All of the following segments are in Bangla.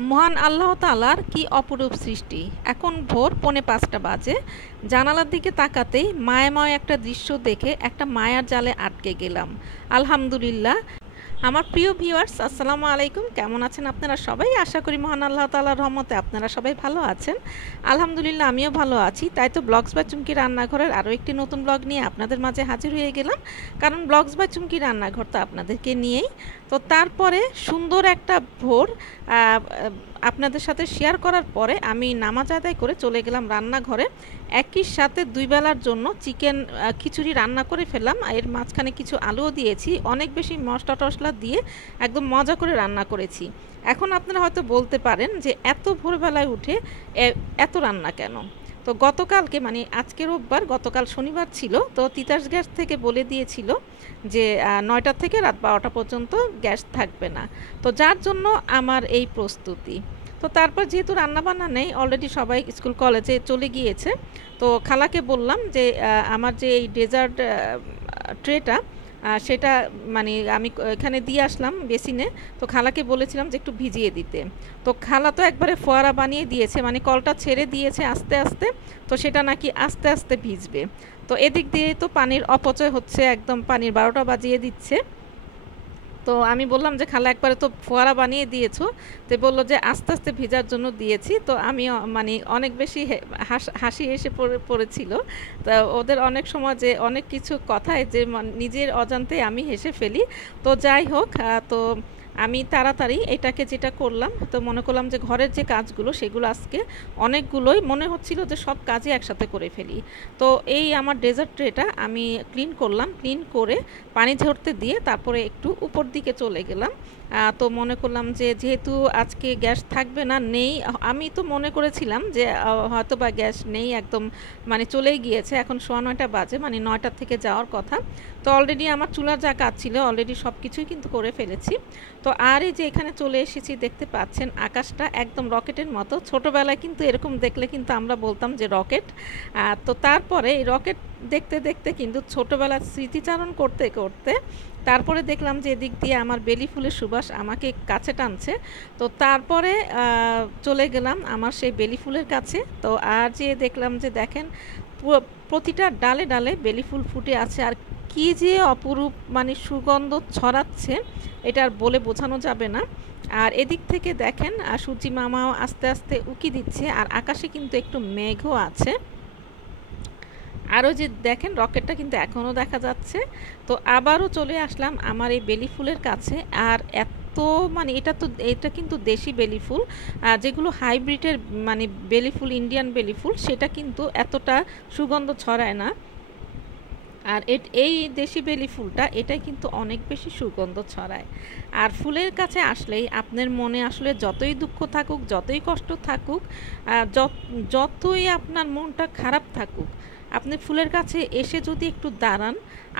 মহান আল্লাহ তাআলার কি অপরূপ সৃষ্টি। এখন ভোর 4:45 বাজে। জানালার দিকে তাকাতেই মায়াময় একটা দৃশ্য দেখে একটা মায়ার জালে আটকে গেলাম। আলহামদুলিল্লাহ। আমার প্রিয় ভিউয়ার্স, আসসালামু আলাইকুম। কেমন আছেন আপনারা সবাই? আশা করি মহান আল্লাহ তাআলার রহমতে আপনারা সবাই ভালো আছেন। আলহামদুলিল্লাহ, আমিও ভালো আছি। তাই তো ব্লগস বাই চুমকি রান্নাঘরের আরও একটি নতুন ব্লগ নিয়ে আপনাদের মাঝে হাজির হয়ে গেলাম। কারণ ব্লগস বাই চুমকি রান্নাঘর তো আপনাদেরকে নিয়েই। তো তারপরে সুন্দর একটা ভোর আপনাদের সাথে শেয়ার করার পরে আমি নামাজ আদায় করে চলে গেলাম রান্নাঘরে। একই সাথে দুই বেলার জন্য চিকেন খিচুড়ি রান্না করে ফেললাম। এর মাঝখানে কিছু আলুও দিয়েছি, অনেক বেশি মশলা টশলা দিয়ে একদম মজা করে রান্না করেছি। এখন আপনারা হয়তো বলতে পারেন যে এত ভোরবেলায় উঠে এত রান্না কেন। তো গতকালকে মানে আজকে রোববার, গতকাল শনিবার ছিল, তো তিতাস গ্যাস থেকে বলে দিয়েছিল যে 9টা থেকে রাত 12টা পর্যন্ত গ্যাস থাকবে না। তো যার জন্য আমার এই প্রস্তুতি। তো তারপর যেহেতু রান্নাবান্না নেই, অলরেডি সবাই স্কুল কলেজে চলে গিয়েছে, তো খালাকে বললাম যে আমার যে এই ডেজার্ট ট্রেটা সেটা মানে আমি এখানে দিয়ে আসলাম বেসিনে। তো খালাকে বলেছিলাম যে একটু ভিজিয়ে দিতে। তো খালা তো একবারে ফোয়ারা বানিয়ে দিয়েছে, মানে কলটা ছেড়ে দিয়েছে আস্তে আস্তে, তো সেটা নাকি আস্তে আস্তে ভিজবে। তো এদিক দিয়ে তো পানির অপচয় হচ্ছে, একদম পানির 12টা বাজিয়ে দিচ্ছে। তো আমি বললাম যে খালা একবারে তো ফোয়ারা বানিয়ে দিয়েছো। তো বললো যে আস্তে আস্তে ভিজার জন্য দিয়েছি। তো আমি মানে অনেক বেশি হাসি এসে পড়েছিল। তো ওদের অনেক সময় যে অনেক কিছু কথায় যে নিজের অজান্তে আমি হেসে ফেলি। তো যাই হোক, তো আমি তাড়াতাড়ি এটাকে যেটা করলাম, তো মনে করলাম যে ঘরের যে কাজগুলো সেগুলো আজকে অনেকগুলোই মনে হচ্ছিল যে সব কাজই একসাথে করে ফেলি। তো এই আমার ডেজার্ট ট্রেটা আমি ক্লিন করলাম, ক্লিন করে পানি ঝরতে দিয়ে তারপরে একটু উপর দিকে চলে গেলাম। তো মনে করলাম যে যেহেতু আজকে গ্যাস থাকবে না, নেই, আমি তো মনে করেছিলাম যে হয়তো বা গ্যাস নেই, একদম মানে চলেই গিয়েছে। এখন 9:15 বাজে, মানে 9টা থেকে যাওয়ার কথা। তো অলরেডি আমার চুলার যা কাজ ছিল অলরেডি সব কিছুই কিন্তু করে ফেলেছি। তো আর এই যে এখানে চলে এসেছি, দেখতে পাচ্ছেন আকাশটা একদম রকেটের মতো। ছোটোবেলায় কিন্তু এরকম দেখলে কিন্তু আমরা বলতাম যে রকেট। তো তারপরে এই রকেট দেখতে দেখতে কিন্তু ছোটোবেলার স্মৃতিচারণ করতে করতে তারপরে দেখলাম যে এদিক দিয়ে আমার বেলি ফুলের সুবাস আমাকে কাছে টানছে। তো তারপরে চলে গেলাম আমার সেই বেলি ফুলের কাছে। তো আর যে দেখলাম যে দেখেন প্রতিটা ডালে ডালে বেলি ফুল ফুটে আছে, আর কি যে অপরূপ মানে সুগন্ধ ছড়াচ্ছে, এটা আর বলে বোঝানো যাবে না। আর এদিক থেকে দেখেন সূর্যি মামাও আস্তে আস্তে উকি দিচ্ছে, আর আকাশে কিন্তু একটু মেঘও আছে। আরও যে দেখেন রকেটটা কিন্তু এখনও দেখা যাচ্ছে। তো আবারও চলে আসলাম আমার এই বেলি ফুলের কাছে। আর এত মানে এটা কিন্তু দেশি বেলি ফুল, যেগুলো হাইব্রিডের মানে বেলি ফুল, ইন্ডিয়ান বেলি ফুল, সেটা কিন্তু এতটা সুগন্ধ ছড়ায় না। আর এই দেশি বেলি ফুলটা এটাই কিন্তু অনেক বেশি সুগন্ধ ছড়ায়। আর ফুলের কাছে আসলেই আপনার মনে আসলে যতই দুঃখ থাকুক, যতই কষ্ট থাকুক, যতই আপনার মনটা খারাপ থাকুক, আপনি ফুলের কাছে এসে যদি একটু দাঁড়ান,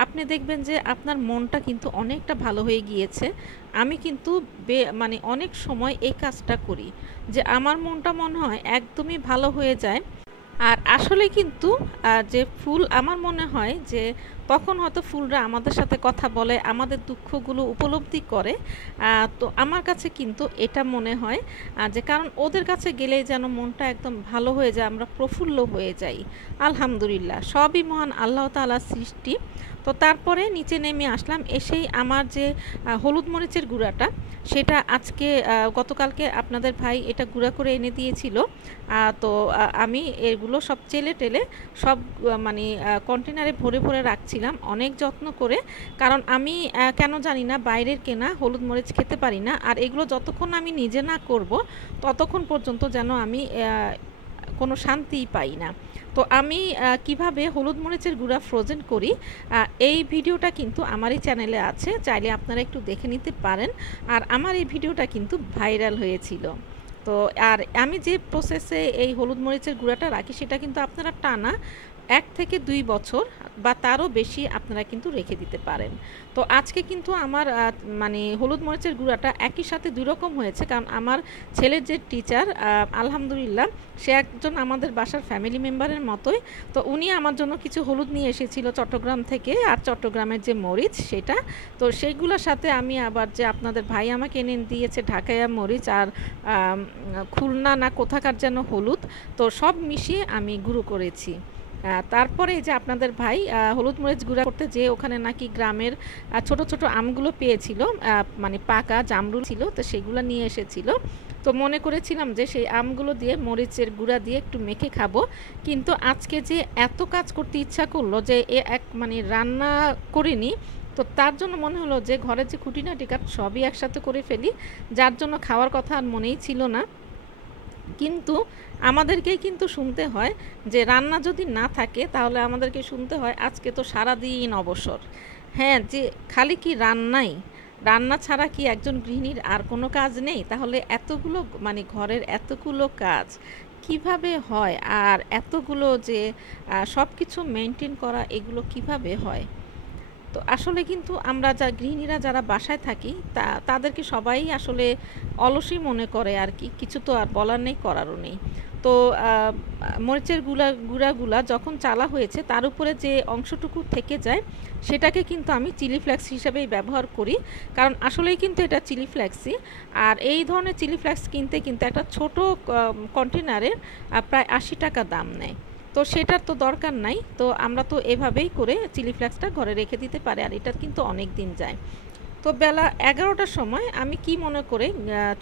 আপনি দেখবেন যে আপনার মনটা কিন্তু অনেকটা ভালো হয়ে গিয়েছে। আমি কিন্তু মানে অনেক সময় এই কাজটা করি, যে আমার মনটা মনে হয় একদমই ভালো হয়ে যায়। আর আসলে কিন্তু যে ফুল, আমার মনে হয় যে তখন হয়তো ফুলরা আমাদের সাথে কথা বলে, আমাদের দুঃখগুলো উপলব্ধি করে। তো আমার কাছে কিন্তু এটা মনে হয় যে কারণ ওদের কাছে গেলেই যেন মনটা একদম ভালো হয়ে যায়, আমরা প্রফুল্ল হয়ে যাই। আলহামদুলিল্লাহ, সবই মহান আল্লাহ তাআলার সৃষ্টি। তো তারপরে নিচে নেমে আসলাম, এসেই আমার যে হলুদ মরিচের গুঁড়াটা, সেটা আজকে গতকালকে আপনাদের ভাই এটা গুঁড়া করে এনে দিয়েছিল। তো আমি এগুলো সব চেলে টেলে সব মানে কন্টেনারে ভরে ভরে রাখছিলাম অনেক যত্ন করে। কারণ আমি কেন জানি না বাইরের কেনা হলুদ মরিচ খেতে পারি না, আর এগুলো যতক্ষণ আমি নিজে না করব ততক্ষণ পর্যন্ত যেন আমি কোনো শান্তিই পাই না। তো আমি কিভাবে হলুদ মরিচের গুঁড়া ফ্রোজেন করি, এই ভিডিওটা কিন্তু আমার এই চ্যানেলে আছে, চাইলে আপনারা একটু দেখে নিতে পারেন। আর আমার এই ভিডিওটা কিন্তু ভাইরাল হয়েছিল। তো আর আমি যে প্রসেসে এই হলুদ মরিচের গুঁড়াটা রাখি, সেটা কিন্তু আপনারা টানা 1 থেকে 2 বছর বা তারও বেশি আপনারা কিন্তু রেখে দিতে পারেন। তো আজকে কিন্তু আমার মানে হলুদ মরিচের গুঁড়াটা একই সাথে 2 রকম হয়েছে, কারণ আমার ছেলের যে টিচার আলহামদুলিল্লাহ সে একজন আমাদের বাসার ফ্যামিলি মেম্বারের মতোই। তো উনি আমার জন্য কিছু হলুদ নিয়ে এসেছিল চট্টগ্রাম থেকে, আর চট্টগ্রামের যে মরিচ সেটা, তো সেইগুলোর সাথে আমি আবার যে আপনাদের ভাই আমাকে এনে দিয়েছে ঢাকাইয়া মরিচ আর খুলনা না কোথাকার যেন হলুদ, তো সব মিশিয়ে আমি গুঁড়ো করেছি। তারপরে এই যে আপনাদের ভাই হলুদ মরিচ গুঁড়া করতে যেয়ে ওখানে নাকি গ্রামের ছোট ছোট আমগুলো পেয়েছিল, মানে পাকা জামরুল ছিল, তো সেগুলো নিয়ে এসেছিল। তো মনে করেছিলাম যে সেই আমগুলো দিয়ে মরিচের গুঁড়া দিয়ে একটু মেখে খাবো, কিন্তু আজকে যে এত কাজ করতে ইচ্ছা করলো যে মানে রান্না করিনি। তো তার জন্য মনে হলো যে ঘরের যে খুঁটিনাটি কাজ সবই একসাথে করে ফেলি, যার জন্য খাওয়ার কথা আর মনেই ছিল না। কিন্তু আমাদেরকেই কিন্তু শুনতে হয় যে রান্না যদি না থাকে তাহলে আমাদেরকে শুনতে হয় আজকে তো সারাদিন অবসর। হ্যাঁ, যে খালি কি রান্নাই, রান্না ছাড়া কি একজন গৃহিণীর আর কোনো কাজ নেই? তাহলে এতগুলো মানে ঘরের এতগুলো কাজ কিভাবে হয়, আর এতগুলো যে সব কিছু মেনটেন করা এগুলো কিভাবে হয়? তো আসলে কিন্তু আমরা গৃহিণীরা যারা বাসায় থাকি তাদেরকে সবাই আসলে অলসই মনে করে আর কি, কিছু তো আর বলার নেই, করারও নেই। তো মরিচের গুঁড়াগুলা যখন চালা হয়েছে তার উপরে যে অংশটুকু থেকে যায় সেটাকে কিন্তু আমি চিলি ফ্লেক্স হিসেবেই ব্যবহার করি, কারণ আসলেই কিন্তু এটা চিলি ফ্লেক্সই। আর এই ধরনের চিলি ফ্লেক্স কিনতে কিন্তু একটা ছোট কন্টেনারে প্রায় 80 টাকা দাম নেয়। তো সেটার তো দরকার নাই, তো আমরা তো এভাবেই করে চিলি ফ্লেক্সটা ঘরে রেখে দিতে পারি, আর এটা কিন্তু অনেক দিন যায়। তো বেলা 11টার সময় আমি কি মনে করে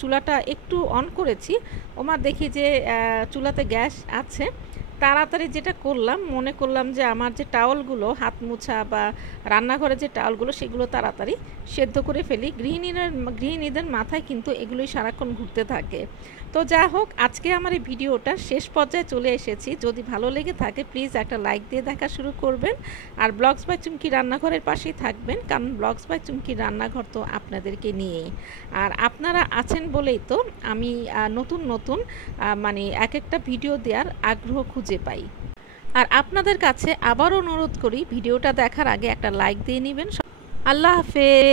চুলাটা একটু অন করেছি, ওমা দেখি যে চুলাতে গ্যাস আছে। তাড়াতাড়ি যেটা করলাম, মনে করলাম যে আমার যে টাওয়ালগুলো হাত মোছা বা রান্নাঘরে যে টাওয়ালগুলো সেগুলো তাড়াতাড়ি সেদ্ধ করে ফেলি। গৃহিণীদের মাথায় কিন্তু এগুলোই সারাক্ষণ ঘুরতে থাকে। তো যা হোক, আজকে আমার এই ভিডিওটা শেষ পর্যায়ে চলে এসেছি। যদি ভালো লেগে থাকে প্লিজ একটা লাইক দিয়ে দেখা শুরু করবেন, আর ব্লগস বাই চুমকি রান্নাঘরের পাশেই থাকবেন, কারণ ব্লগস বাই চুমকি রান্নাঘর তো আপনাদেরকে নিয়েই। আর আপনারা আছেন বলেই তো আমি নতুন নতুন মানে এক একটা ভিডিও দেওয়ার আগ্রহ খুঁজে পাই। আর আপনাদের কাছে আবারও অনুরোধ করি ভিডিওটা দেখার আগে একটা লাইক দিয়ে নেবেন। আল্লাহ হাফেজ।